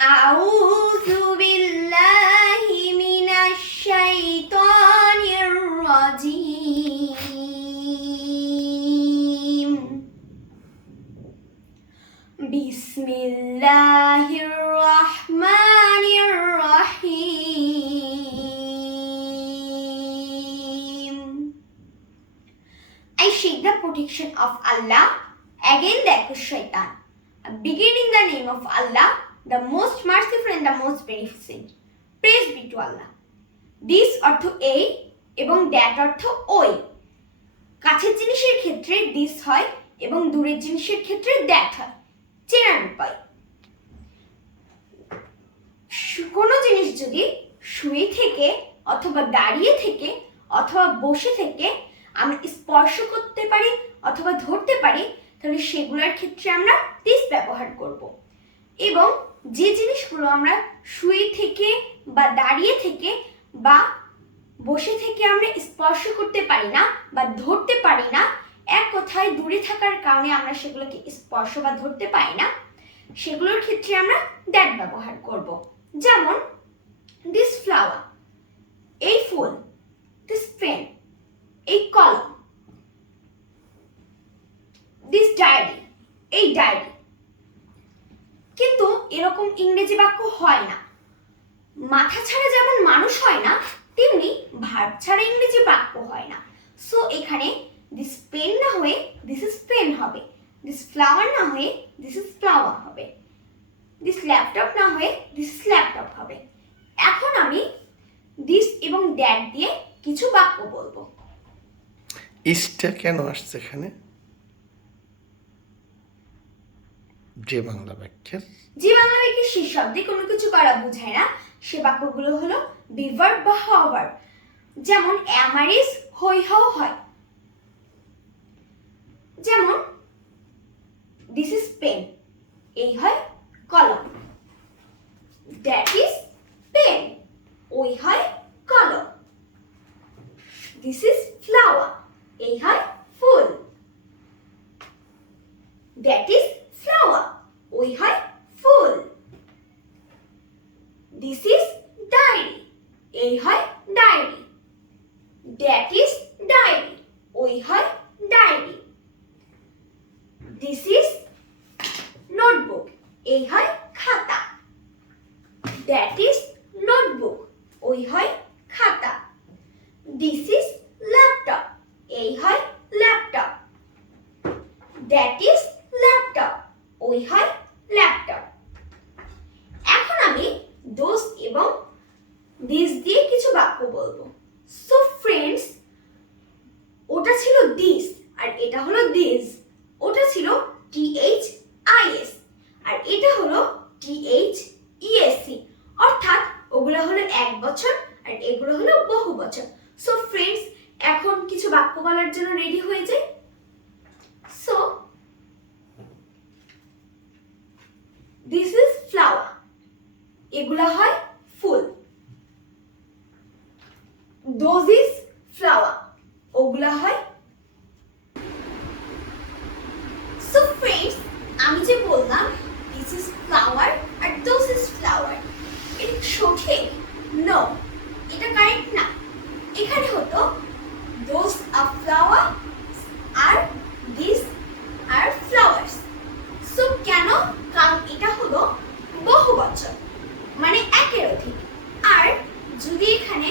আউযু বিল্লাহি মিনাশ শাইতানির রাজীম। বিসমিল্লাহির রহমানির রহিম। I seek the protection of Allah against the accursed shaitan. I begin in the name of Allah, the most merciful and the most beneficent. Praise be to Allah. This অর্থ এই এবং that অর্থ ওই। কাছের জিনিসের ক্ষেত্রে this হয় এবং দূরের জিনিসের ক্ষেত্রে that হয়। চেনার উপায়, কোনো জিনিস যদি শুয়ে থেকে অথবা দাঁড়িয়ে থেকে অথবা বসে থেকে আমরা স্পর্শ করতে পারি অথবা ধরতে পারি, তাহলে সেগুলোর ক্ষেত্রে আমরা দিস ব্যবহার করব। এবং যে জিনিসগুলো আমরা শুয়ে থেকে বা দাঁড়িয়ে থেকে বা বসে থেকে আমরা স্পর্শ করতে পারি না বা ধরতে পারি না, এক কথায় দূরে থাকার কারণে আমরা সেগুলোকে স্পর্শ বা ধরতে পারি না, সেগুলোর ক্ষেত্রে আমরা দ্যাট ব্যবহার করব। যেমন দিস ফ্লাওয়ার, এই ফুল, দিস পেন, এই কলম, দিস ডায়েরি, এই ডায়েরি। কিন্তু এরকম ইংরেজি বাক্য হয় না। মাথা ছাড়া যেমন মানুষ হয় না, তেমনি ভার্ব ছাড়া ইংরেজি বাক্য হয় না। সো এখানে দিস পেন না হয়ে দিস ইজ পেন হবে, দিস ফ্লাওয়ার না হয়ে দিস ইজ ফ্লাওয়ার হবে, দিস ল্যাপটপ না হয়ে দিস ইজ ল্যাপটপ হবে। এখন আমি দিস এবং দ্যাট দিয়ে কিছু বাক্য বলবো। ইসটা কেন আসছে এখানে? যে বাংলা বাক্যের শেষ শব্দে কোনো কিছু করা বোঝায় না, সে বাক্যগুলো হলো বি ভার্ব বা হওয়া ভার্ব। যেমন আমার ইজ হই হও হয়। যেমন দিস ইজ পেন, এই হয় কলম। দ্যাট ইজ পেন, ওই হয় কলম। দিস ইজ ফ্লাওয়ার, এই হয় ফুল। দ্যাট ইজ ফ্লাওয়ার, ওই হয় ফুল। দিস ইজ ডায়েরি, এই হয় ডায়েরি। দ্যাট ইজ ডায়েরি, ওই হয় ডায়েরি। দিস ইজ নোটবুক, এই হয় খাতা। দ্যাট ইজ নোটবুক, ওই হয় খাতা। দিস ইজ ল্যাপটপ, এই হয় ল্যাপটপ। দ্যাট ইজ ল্যাপটপ, ওই হয় ল্যাপটপ। এখন আমি দোস এবং দিস দিয়ে কিছু বাক্য বলবো। সো ফ্রেন্ডস, ওটা ছিল দিস আর এটা হলো দিস। ওটা ছিল THIS আর এটা হলো THESC, অর্থাৎ ওগুলো হলো এক বচন আর এগুলো হলো বহু বচন। সো ফ্রেন্ডস, এখন কিছু বাক্য বলার জন্য রেডি হয়ে যাই। সো দিস ইজ ফ্লাওয়ার, এগুলা হয় ফুল। দোজ ইজ ফ্লাওয়ার, ওগুলা হয়। সো ফ্রেন্ডস, আমি যে বললাম দিস ইজ ফ্লাওয়ার আর দোজ ইজ ফ্লাওয়ার, এটা সঠিক? নো, এটা কারেক্ট না। এখানে হতো দোজ আর ফ্লাওয়ার আর দিস আর ফ্লাওয়ার্স। সো কেন? কারণ এটা হলো বহুবচন, মানে একের অধিক। আর যদি এখানে